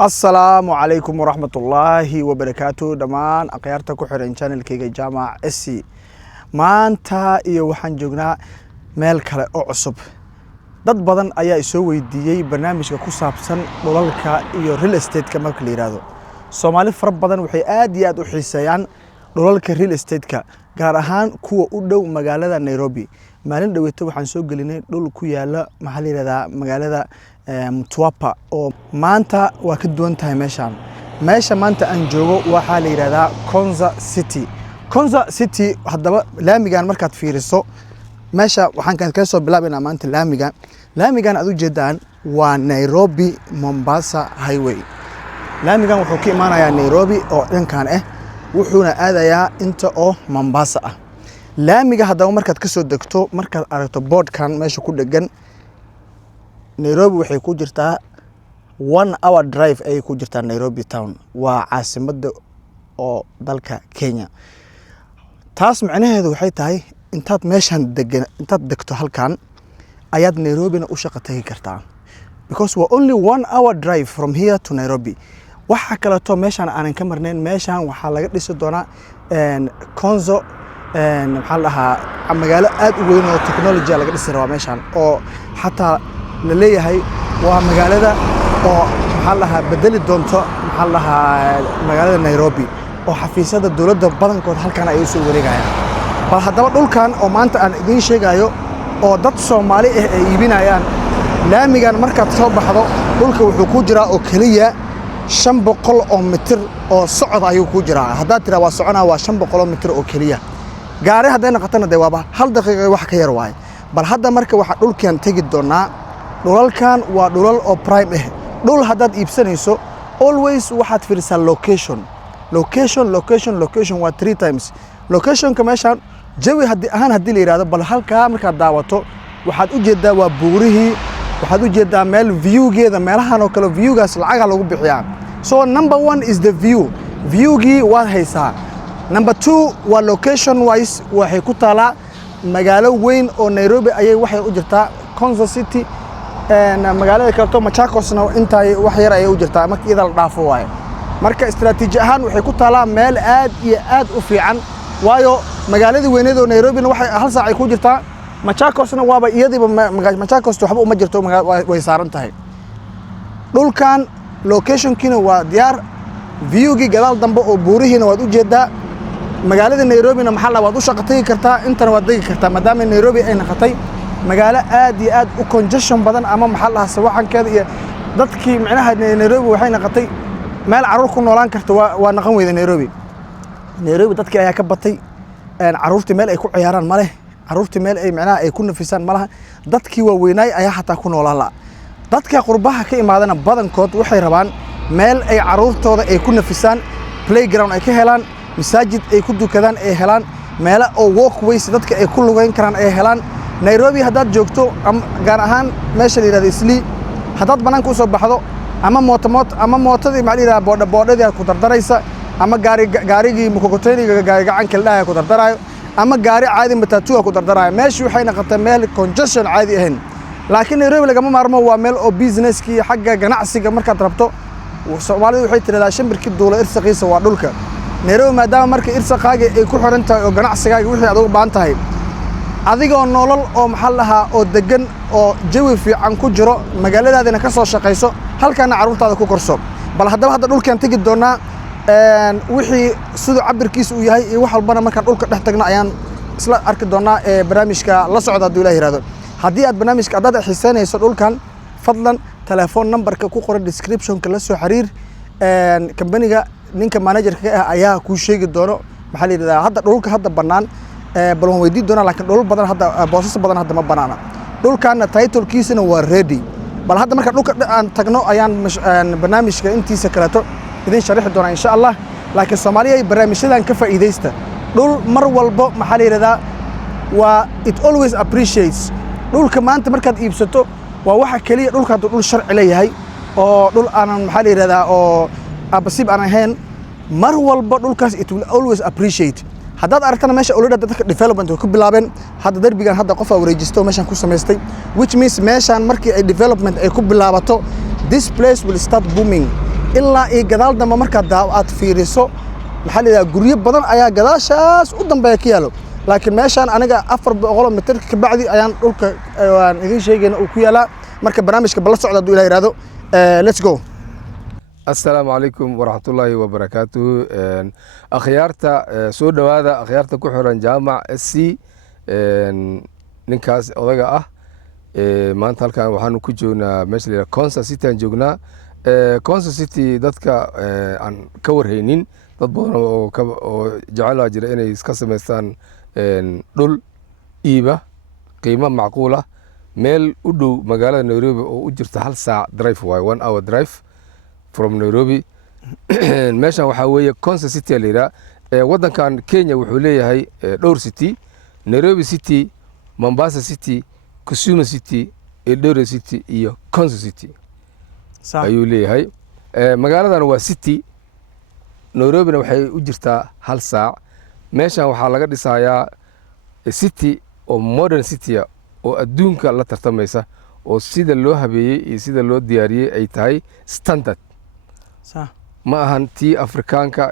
السلام عليكم ورحمة الله وبركاته دمان أقيارتا كحرين channel كيغا جامع SC maanta iyo waxaan joognaa meel kale oo cusub dad badan ayaa soo weydiiyay barnaamijka ku saabsan dhulalka iyo real estate-ka marka la yiraahdo Soomaali far badan waxay aad iyo aad u xiiseeyaan dhulalka real estate-ka gaar ahaan kuwa u dhow magaalada Nairobi maalin dhaweeyta waxaan soo gelinay dhul ku yaala maxaa la yiraahdaa magaalada Mtwapa oo maanta waa ka duwan tahay meesha maanta aan joogo waxa la yiraahdaa Konza City haddaba laamigan markaad fiiriso meesha waxaan ka soo bilaabaynaa maanta laamigan aad u jeedaan waa Nairobi Mombasa Highway laamigan wuxuu ka imaanayaa Nairobi oo dhankan wuxuuna aadayaa inta oo Mombasa ah laamiga haddaba markaad ka soo degto markaad aragto boardkan meesha ku dhagan Nairobi waxay ku jirtaa 1 hour drive ay ku jirtaa Nairobi town waa caasimadda oo dalka Kenya taas macnaheedu waxay tahay intaad meeshan degto halkan ayaad Nairobi u shaqo tagi kartaa because we only 1 hour drive from here to Nairobi waxa kale to meeshan aanan ka marnayn meeshan waxa laga dhisi doonaa Konzo maxaa la dhahaa magaalo aad u weyn oo technology laga dhisi rabaa meeshan oo xataa la leeyahay waa magaalada oo maxaa la dhahaa bedeli doonto maxaa la dhahaa magaalada Nairobi oo xafiisyada dawladda badankood halkan ay soo wareegayaan bal haddaba dhulkan oo maanta aan idin sheegayo oo dad Soomaali ay iibinayaan laamigan markaad soo baxdo dhulka wuxuu ku jiraa oo kaliya 500 oo mitir oo socod ayuu ku jiraa haddaad tira waa soconaa waa 500 mitir oo kaliya gaari haday noqotana de waaba hal daqiiqo wax ka yar waay bal hadda marka waxa dhulkan tagi doonaa dhulalkan waa dhulal oo prime dhul haddaad iibsanayso always waxaad fiirsaa location waa 3 times location ka meeshan jawi haddii la yiraahdo bal halka marka daawato waxaad u jeedaa waa buurihii waxaad u jeedaa meel view-geeda meelahan oo kale view-gaas lacag lagu bixiyaa so number 1 is the view-gi waa haysaa number 2 waa location wise waxay ku taalaa magaalo weyn oo Nairobi ayay waxay u jirtaa Konza City magaalada kale to Machakosna inta wax yar ay u jirtaa marka iyada la dhaafo waay marka istiraatiiji ahaan waxay ku taalaa meel aad iyo aad u fiican waayo magaalada weyneed oo Nairobi waxay hal saac ay ku jirtaa Machakosna waaba iyadiiba Machakos waxba uma jirto way saaran tahay dhulkan location-kiina waa diyaar view-gi gadaal dambe oo buurihiina waad u jeedaa magaalada Nairobi-na maxaa la waad u shaqo tagi kartaa intana waad degi kartaa maadaama Nairobi ay noqotay magaalo aad iyo aad u congestion badan ama maxaa la sawaxankeeda iyo dadkii macnaha Nairobi waxay noqotay meel caruur ku noolaan karto waa naqan weyda Nairobi dadkii ayaa ka batay caruurtii meel ay ku ciyaaraan ma leh caruurtii meel ay macnaha ay ku nafisaan ma laha dadkii waa weynaay ayaa xataa ku noolaan la dadka qurbaha ka imaadana badankood waxay rabaan meel ay caruurtooda ay ku nafisaan playground ay ka helaan masaajid ay ku dukadaan ay helaan meel oo walkways dadka ay ku lugayn karaan ay helaan Nairobi haddaad joogto gaar ahaan meesha la yiraahdo Isli haddaad banaanka u soo baxdo ama mootadii maxaa la yiraahdaa boodhadii ku dardaraysa ama gaarigii mukokoteyniga gacanka la dhahay ku dardarayo ama gaari caadi matatu ku dardarayo meeshu waxay noqotay meel congestion caadi ahayn laakiin Nairobi lagama maarmo waa meel oo businesski xagga ganacsiga markaad rabto Soomaalidu waxay tiraahdaa shimbirkii duula irsaqiisa waa dhulka Nairobi maadaama marka irsaqaaga ay ku xiran tahay oo ganacsigaaga wixii aad u baahan tahay adigoo nolol oo maxaa lahaa oo degan oo jawi fiican ku jiro magaaladaadina ka soo shaqeyso halkaana caruurtaada ku korso bal hadda dhulkan tagi doonaa wixii sidoo cabirkiisa uu yahay iyo wax walbana markaan dhulka dhex tagna ayaan isla arki doonaa barnaamijka la socda hadii la yiraahdo haddii aad barnaamijka aad xiisaynayso dhulkan fadlan telephone number-ka ku qoran description-ka la soo xiriir company-ga ninka manager-ka ayaa ku sheegi doono maxaa la yiraahdaa hadda dhulka hadda banaan bal waan weydiin doonaa laakiin dhul badan hadda boosas badan hadda ma banaana dhulkan title-kiisana waa ready bal hadda marka dhulka aan tagno ayaan barnaamijka intiisa kaleeto idin sharaxi doonaa insha Allah laakiin Soomaaliya barnaamijyadan ka faa'iideysta dhul mar walba maxaa la yiraahdaa waa it always appreciates dhulka maanta markaad iibsato waa waxa kaliya dhulka hadda dhul sharci leeyahay oo dhul aanan maxaa la yiraahdaa oo abasiib aan ahayn mar walba dhulkaas it will always appreciate haddaad aragtana meesha already dadka development ku bilaabeen hadda darbigan hadda qof wareejisto meeshan ku sameystay which means meeshan markii ay development ay ku bilaabato this place will start booming ilaa iyo gadaal dambe markaad aad fiiriso maxaa la yidhaha guryo badan ayaa gadaashaas u dambeeya ka yaalo laakiin meeshaan aniga 400 mitir ka bacdi ayaan dhulka aan idin sheegayna uu ku yaalaa marka barnaamijka bala socda hadduu ilaa yidhaahdo let's go. Assalaamu calaykum waraxmatullaahi wabarakaatuhu. Akhyaarta soo dhawaada akhyaarta ku xiran jaamac SC ninkaas odaga ah maanta halkan waxaanu ku joognaa meesha la yidhaha Konza City aan joognaa. Konza City dadka aan ka warhaynin dad badan oo jecel jira inay iska samaystaan dhul iiba qiimo macquul ah meel u dhow magaalada Nairobi oo u jirta 1 saac drive waaye 1 hour drive from Nairobi. meeshan waxaa weeye Konza City la yidhaha waddankan Kenya wuxuu leeyahay dhowr city Nairobi City, Mombasa City, Kisumu City, Eldoret City iyo Konza City ayuu leeyahay. magaaladan waa city Nairobina waxay u jirtaa 1 saac. meeshan waxaa laga dhisayaa city oo modern city oo adduunka la tartamaysa oo sida loo habeeyey iyo sida loo diyaariyey ay tahay standard ma ahan tii Afrikaanka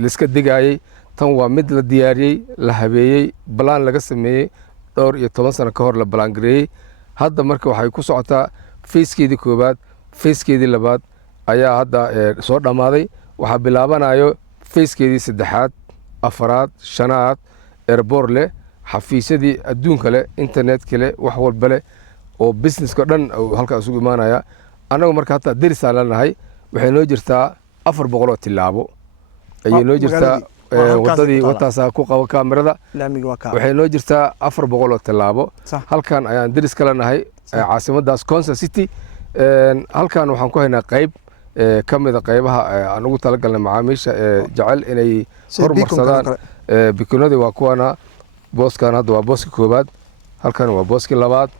la iska digayay. tan waa mid la diyaariyey la habeeyey balaan laga sameeyey dhowr iyo 10 sano ka hor la balaan gareeyey. hadda marka waxay ku socotaa facekeedii koobaad facekeedii labaad ayaa hadda soo dhamaaday. waxaa bilaabanayo facekeedii saddexaad afaraad shanaad airport leh xafiisyadii adduunka leh internetka leh wax walba leh oo businesska dhan halkaas ugu imaanaya. anagu marka hataa derisaan leenahay waxay noo jirtaa 400 tilaabo ayay noo jirtaa wadadii wataasaa ku qaba kaamirada waxay noo jirtaa 400 tilaabo. halkan ayaan deris kala nahay caasimadaas Konza City. halkan waxaan ku haynaa qayb ka mid ah qaybaha aan ugu talagalnay macaamiisha jecel inay horumarsadaan bikunada waa kuwana booskan hadda waa booska koobaad halkan waa booski labaad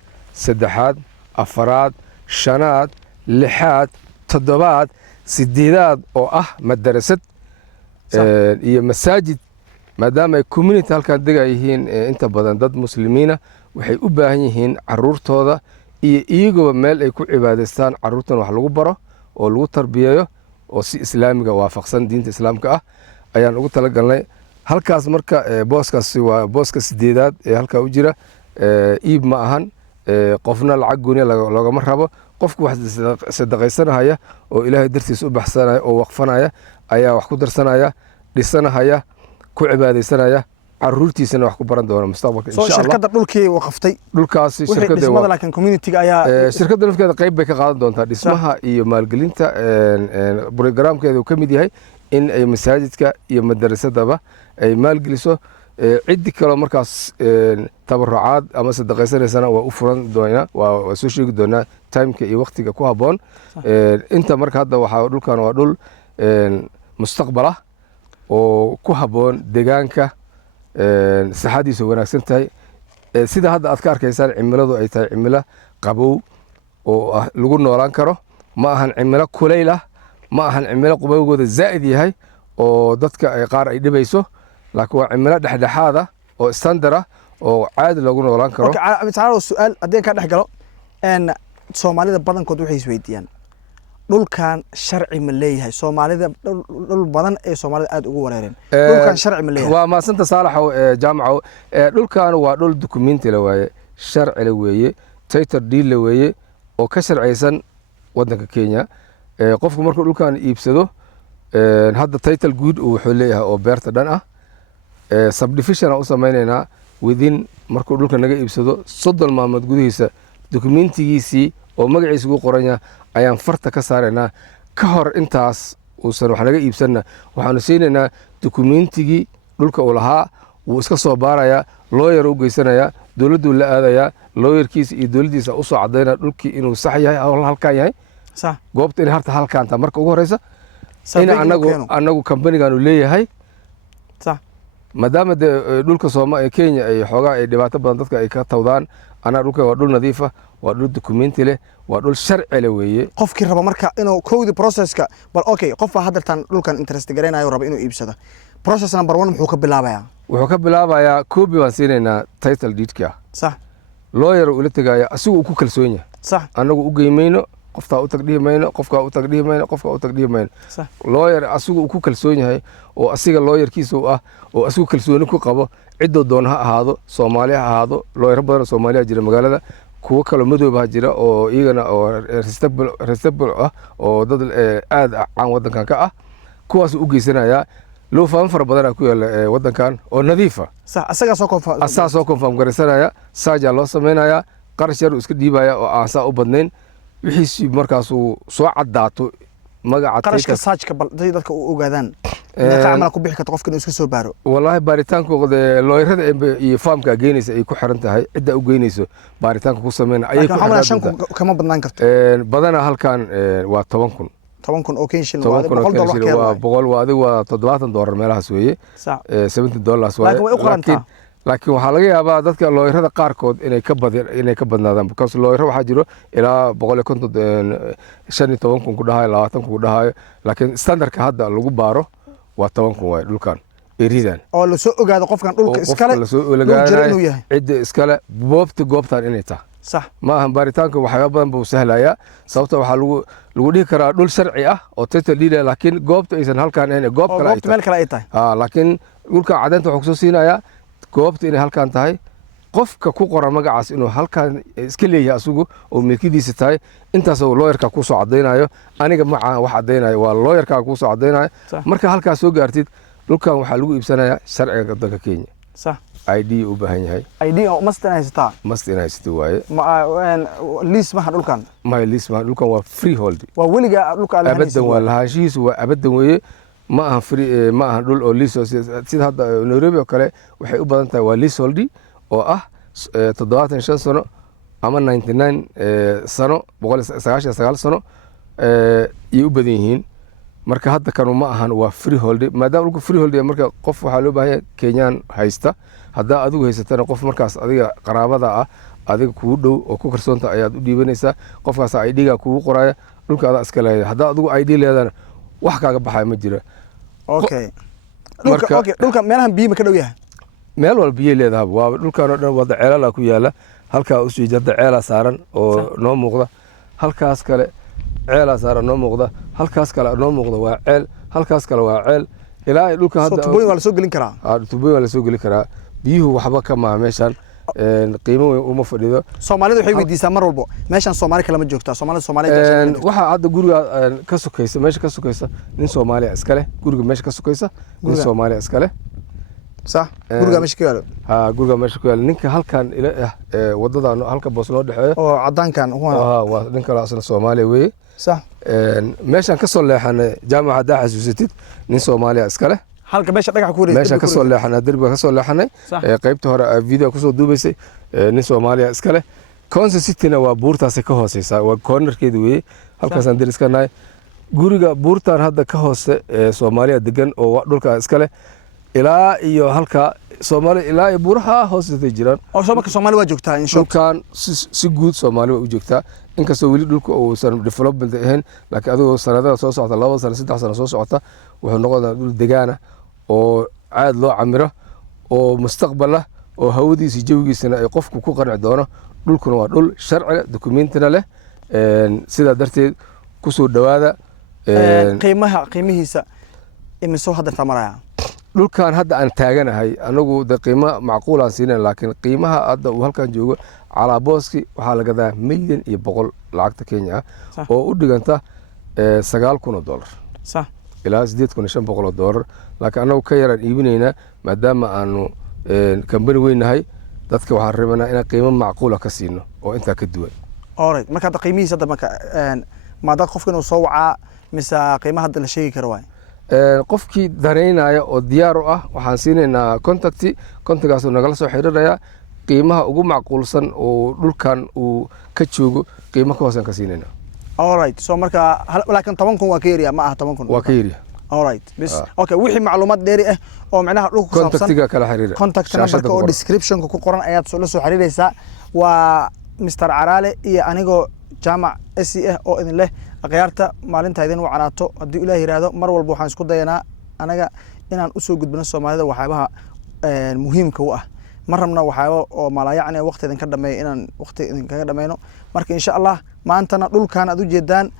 saddexaad afaraad shanaad lixaad toddobaad sideedaad oo ah madarasad iyo masaajid maadaama ay community halkan degan yihiin inta badan dad muslimiina waxay u baahan yihiin caruurtooda iyo iyagoo meel ay ku cibaadaystaan caruurtan wax lagu baro oo lagu tarbiyeeyo oo si islaamiga waafaqsan diinta islaamka ah ayaan ugu talagalnay. halkaas marka booskaasi waa booska sideedaad ee halkaa u jira. iib ma ahan qofna lacag gooni loogama rabo. qofku wax sadaqaysanaya oo ilaahay dartiisa u baxsanaya oo waqfanaya ayaa wax ku darsanaya dhisanaya ku cibaadaysanaya caruurtiisana wax ku baran doona mustaqbalka insha Allah. shirkadda dhulkii waqftay dhulkaasi shirkadda laakiin community ayaa shirkadda lafteeda qayb bay ka qaadan doontaa dhismaha iyo maalgelinta programkeeda uu ka mid yahay in ay masaajidka iyo madarasadaba ay maalgeliso. ciddi kale markaas tabarucaad ama sadaqaysanaysana waa u furan doonaa waa soo sheegi doonaa timeka iyo waqtiga ku haboon. inta marka hadda waxaa dhulkan waa dhul mustaqbal ah oo ku haboon deegaanka saxadiisa wanaagsan tahay. sida hadda aad ka arkaysaan cimiladu ay tahay cimilo qabow oo lagu noolaan karo ma ahan cimilo kulayl ah ma ahan cimilo qabowgooda zaa'id yahay oo dadka qaar ay dhibayso laakiin waa cimilo dhexdhexaad ah oo standard ah oo caadi lagu noolaan karo. okay su'aal haddii ka dhex galo Soomaalida badankood waxay isweydiiyaan dhulkan sharci ma leeyahay Soomaalida dhul badan ee Soomaalida aad ugu wareereen dhulkan sharci ma leeyahay. waa maasanta saalaxow jaamacow dhulkan waa dhul documenti la waaye sharci la weeye title deed la weeye oo ka sharciysan waddanka Kenya. qofku markuu dhulkan iibsado hadda title good wuxuu leeyahay oo beerta dhan ah. subdivision u sameeynaa within markuu dhulka naga iibsado 30 maalmood gudihiisa documentigiisii oo magaciisa ugu qoran yahay ayaan farta ka saaraynaa. ka hor intaas uusan wax naga iibsanna waxaanu siinaynaa documentigii dhulka uu lahaa wuu iska soo baarayaa lawyer u geysanaya dawladdu la aadaya lawyerkiisa iyo dawladdiisa u soo cadeynaa dhulkii inuu sax yahay halkan yahay sax goobta in harta halkan ta marka ugu horeysa in anagu company-gan uu leeyahay sax maadaama dhulka Soomaaliya Kenya ay xoogaa ay dhibaato badan dadka ay ka tawdaan ana dhulka waa dhul nadiif ah waa dhul documenti leh waa dhul sharci leh weeye. qofkii raba marka inuu koodi processka bal okay qof hadartan dhulkan interest gareynayo raba inuu iibsado process number 1 muxuu ka bilaabayaa wuxuu ka bilaabayaa copy waan siinaynaa title deedka sax lawyer uu la tagaya asigu ku kalsoon yahay sax anagu u geeymayno qoftaa u tagdhihi mayno qofkaa u tagdhihi mayno qofkaa u tagdhihi mayno صح lawyer asigu uu ku kalsoon yahay oo asiga lawyerkiisa u ah oo asigu kalsooni ku qabo ciddoo doon ha ahaado Soomaali ha ahaado lawyer badan Soomaaliya jira magaalada kuwa kale madoob ha jira oo iyagana oo respectable ah oo dad aad caan wadankan ka ah kuwaas u geysanaya loo faham fara badan ku yaala wadankan oo nadiif ah صح asaga soo confirm garaysanaya saaja loo sameynaya qarash yar iska dhiibaya oo aan saa u badnayn wixii markaas uu soo cadaato magaca qarashka saajka dadka u ogaadaan meeqa amal ku bixi karto qofka inuu iska soo baaro wallahi baaritaanka looyrada iyo faamka geynaysa ay ku xiran tahay cidda u geynayso baaritaanka ku sameeyna ayay ku xiran tahay kama badnaan karto badana halkan waa 10,000 10,000 oo keen shilin waa $100 waa boqol waa adigu waa $70 meelahaas weeye $70 waa laakiin waxaa laga yaabaa dadka looyrada qaarkood inay ka badnaadaan because looyro waxaa jiro ilaa 150 ku dhahayo 20 ku dhahayo laakiin standardka hadda lagu baaro waa 10,000 waay dhulkan eridan oo la soo ogaado qofkan dhulka iskale inuu yahay cidda iskale goobtan inay tahay صح ma ahan baaritaanka waxyaabo badan buu sahlaya sababta waxa lagu dhihi karaa dhul sharci ah oo title deed laakiin goobta aysan halkaan ahayn goob kale ay tahay meel kale ay tahay laakiin dhulka cadeynta wuxuu soo siinaya goobta inay halkaan tahay qofka ku qoran magacaas inuu halkaan iska leeyahay asugu oo milkidiisa tahay intaas oo lawyerka ku soo cadeynayo aniga ma wax cadeynayo waa lawyerka ku soo cadeynayo marka halkaas soo gaartid dhulkan waxa lagu iibsanaya sharciga dalka Kenya صح ID u baahan yahay ID oo must haysta waaye lease ma dhulkan lease ma dhulkan waa freehold waa weliga dhulka abadan waa lahaanshihiisu waa abadan weeye ma aha free ma aha dhul oo lease sida hadda Nairobi oo kale waxay u badan tahay waa leasehold oo ah 75 sano ama 99 sano 199 sano ay u badan yihiin marka hadda kanu ma ahan waa freehold maadaama dhulku freehold marka qof waxa loo baahan Kenyan haysta hadda adigu haysatana qof markaas adiga qaraabada ah adiga kugu dhow oo ku karsoonta ayaad u dhiibanaysaa qofkaas ID-ga kugu qoraya dhulkaada iska leeyahay hadda adigu ID leedana wax kaaga baxay ma jira dhulka meelahan biyo ma ka dhow yahay meel walba biyo leedahay waa dhulkan oo dhan wada ceelala ku yaala halka u sii jada ceela saaran oo noo muuqda halkaas kale ceela saaran noo muuqda halkaas kale noo muuqda waa ceel halkaas kale waa ceel ilaa dhulka hadda tubooyin waa la soo gelin karaa tubooyin waa la soo gelin karaa biyuhu waxba ka ma meeshan qiimo weyn uma fadhido Soomaalida waxay weydiisaa mar walba meeshan Soomaali kale ma joogtaa Soomaalida waxa hadda guriga ka sokaysa meesha ka sokaysa nin Soomaali iska leh guriga meesha ka sokaysa nin Soomaali iska leh صح guriga meesha ku yaalo guriga meesha ku yaalo ninka halkan ila wadadan halka boos loo dhaxeeyo oo cadaankan waa ninka la asal Soomaali weeye صح meeshan ka soo leexanay jaamacadda xasuusatid nin Soomaali iska leh halka meesha dhagax ku wareegay meesha ka soo leexanay darbiga ka soo leexanay qaybta hore video ku soo duubaysay nin Soomaali iska leh Kansas City-na waa buurtaas ka hooseysa waa cornerkeeda weeye halkaas aan dariska nahay guriga buurtan hadda ka hoose Soomaaliya degan oo dhulka iska leh ilaa iyo halka Soomaali ilaa iyo buuraha hoosteeda jiraan oo marka Soomaali waa joogtaa in shookan si guud Soomaali waa u joogtaa inkastoo weli dhulka uu san development ahayn laakiin adigu sanadada soo socota 2 sano 3 sano soo socota wuxuu noqonayaa dhul deegaana oo aad loo camiro oo mustaqbal ah oo hawadiisa jawigiisana ay qofku ku qanci doono dhulkuna waa dhul sharci documentina leh sida darteed ku soo dhawaada qiimihiisa imisoo hadda tamaraya dhulkan hadda aan taaganahay anagu qiimo macquul aan siinay laakiin qiimaha hadda uu halkan joogo calabooski waxa laga gadaa $1,100,000 lacagta Kenya oo u dhiganta $9,000 صح ilaa $8,500 laakiin anagu ka yaraan iibinayna maadaama aanu company weynahay dadka waxaan rabnaa in qiimo macquul ah ka siino oo inta ka duwan alright marka qiimihiisa hadda marka ma dad qofka inuu soo wacaa mise qiimaha hadda la sheegi karo waay qofkii dareynaya oo diyaar u ah waxaan siinaynaa contactgaas oo nagala soo xiriiraya qiimaha ugu macquulsan oo dhulkan uu ka joogo qiimo ka hoosan ka siinayna alright so marka laakiin 10,000 waa ka yariya ma aha 10,000 waa ka yariya alright bis okay wixii macluumaad dheeri ah oo macnaha dhulka ku saabsan contactiga kala xiriir contact number oo description ku qoran ayaad soo xiriiraysaa waa Mr. Caraale iyo anigoo jaamac SE oo idin leh aqyaarta maalinta idin wacanaato haddii Ilaahay yiraahdo mar walba waxaan isku dayanaa anaga inaan u soo gudbino Soomaalida waxyaabaha muhiimka u ah mar rabna waxyaabo oo malaayacni waqti idin ka dhameeyo inaan waqti idin kaga dhameeyno marka insha Allah maantana dhulkan aad u jeedaan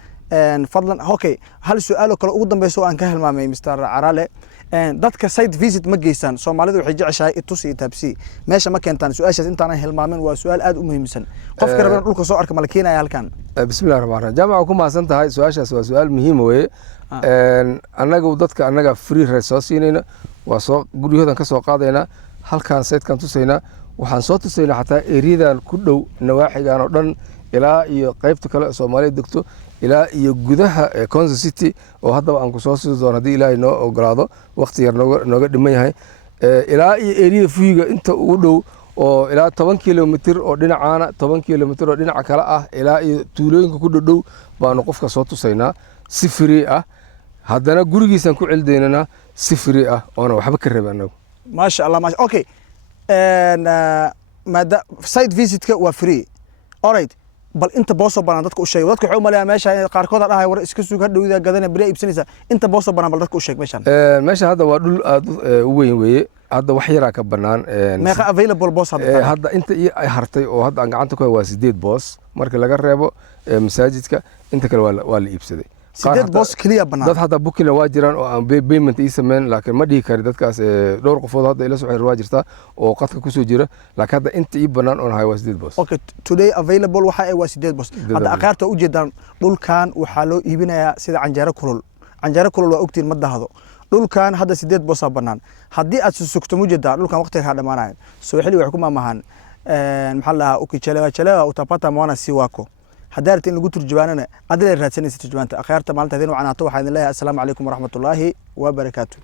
fadlan okay hal su'aal oo kale ugu dambayso aan ka helmaamay Mr. Carale dadka site visit ma geystaan Soomaalidu waxay jeceshahay itus iyo taabsi meesha ma keentaan su'aashaas intaan helmaamin waa su'aal aad u muhiimsan qofka rabana dhulka soo arka malkiinaya halkan bismillaahir rahmaanir rahiim jaamaca ku maasan tahay su'aashaas waa su'aal muhiim weeye annaga free resource siinayna waa soo guriyoodan ka soo qaadayna halkaan site-kan tusayna waxaan soo tusayna xataa eriyadan ku dhow nawaaxigan oo dhan ilaa iyo qaybta kale ee Soomaaliya degto ilaa iyo gudaha ee Konza City oo haddaba aan ku soo sii doono haddii Ilaahay noo ogolaado waqti yar nooga dhiman yahay ilaa iyo eriyada fuyiga inta ugu dhow oo ilaa 10 kilomitir oo dhinacaana 10 kilomitir oo dhinaca kale ah ilaa iyo tuulooyinka ku dhow baanu qofka soo tusaynaa si free ah haddana gurigiisan ku cildeynana si free ah oona waxba ka reebay anagu maasha Allah maasha okay maada site visit-ka waa free alright bal inta booso banaan dadka u sheeg dadka waxay u maleeyaan meesha qaarkood dhahay war iska suug hadhowda gadana bari iibsanaysa inta booso banaan bal dadka u sheeg meeshan meesha hadda waa dhul aad u weyn weeye hadda wax yara ka banaan meeqa available boss hadda inta ay hartay oo hadda aan gacanta ku hay waa 8 boss marka laga reebo masaajidka inta kale waa la iibsaday 8 boss kaliya banaan dad hadda booking waa jiraan oo aan payment ii sameyn laakiin ma dhihi kari dadkaas dhowr qofood hadda ila soo xiriir waa jirta oo qadka ku soo jira laakiin hadda inta ii banaan oo hay waa 8 boss okay today available waxa ay waa 8 boss hadda aqaarta u jeedaan dhulkan waxa loo iibinayaa sida canjeero kulul waa ogtiin ma dahdo dhulkan hadda 8 boss banaan haddii aad sugto mujeedaa dhulkan waqtiga ka dhamaanayo soo xili wax ku maamahan maxaa la chelewa utapata mwana si wako haddaad in lagu turjubaanana adila raadsanaysa turjubaanta akhyaarta maalinta hadeen waxaan ato waxaan leeyahay assalaamu calaykum waraxmatullaahi wa barakaatuh